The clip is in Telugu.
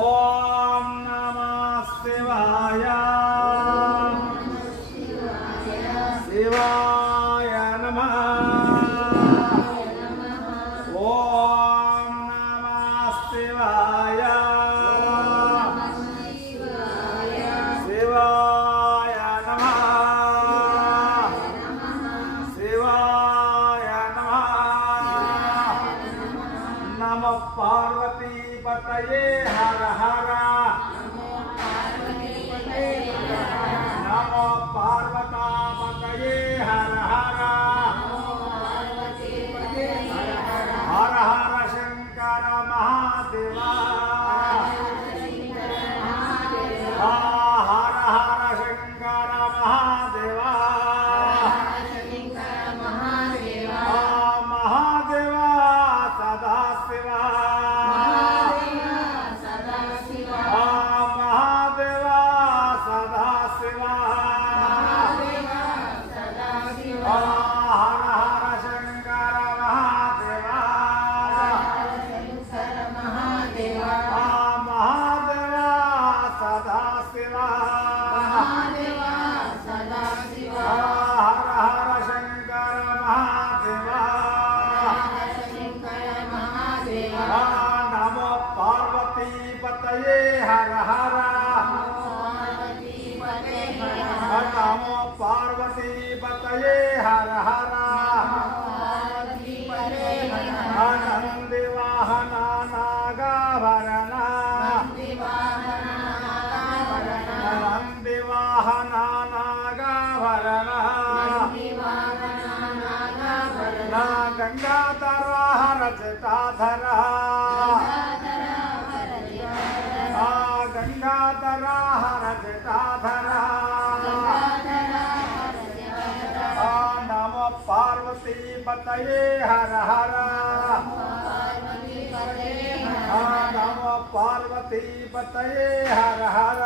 ఓం నమః శివాయ శివాయ నమః ఓం నమః శివాయ శివాయ నమః శివాయ నమః నమః పార్వతీ పతయే హర హర నమో పార్వతా పతయే హర హర హర హర శంకర మహాదేవా హర హర శంకర మహాదేవా మహాదేవా సదాశివా नमो पार्वती पतये हर हर नमो पार्वती पतये हर हर नंदी वाहन नागाभरण नंदी वाहन नागाभरण गंगाधर रजताधर गंगाधर रजताधर नमो पार्वती पतये हर हर नमो पार्वती पतये हर हर